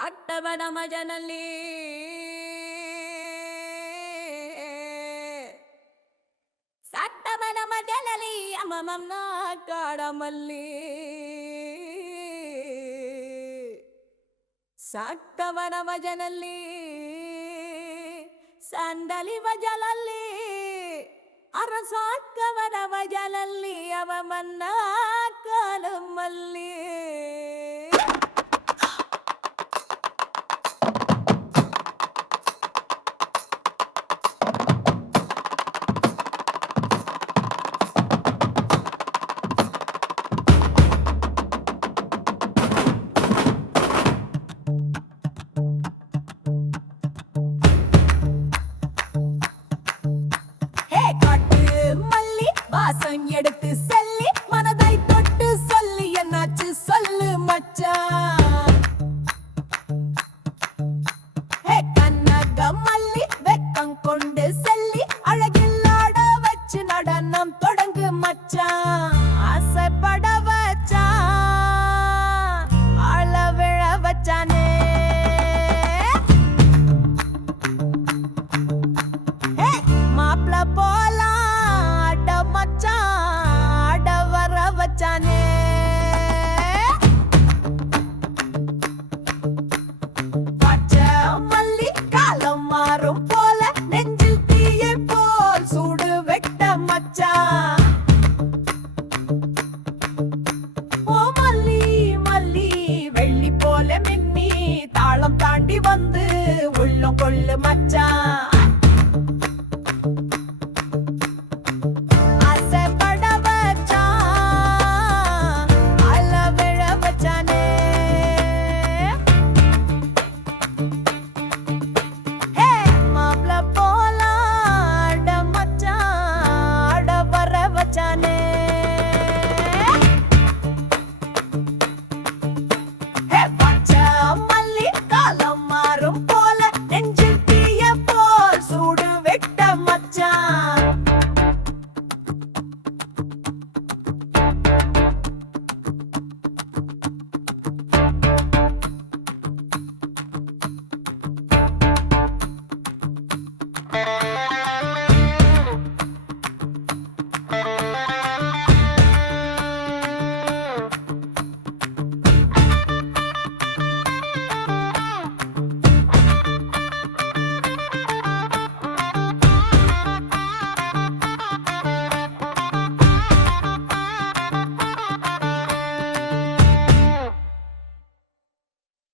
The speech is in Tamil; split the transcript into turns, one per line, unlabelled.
ಕಟ್ಟವನ ಮಜನಲ್ಲಿ ಸಟ್ಟವನ ಮಜಲಲ್ಲಿ ಅಮ್ಮಮ್ಮನ ಕಾಡಮಲ್ಲಿ ಸಟ್ಟವನ ಮಜನಲ್ಲಿ ಸಂಡಲಿ ಮಜಲಲ್ಲಿ அரசாக்கவன மஜலல்லி அவமன்னா காலமல்லி
வாசம் எடுத்து செல்ல matter.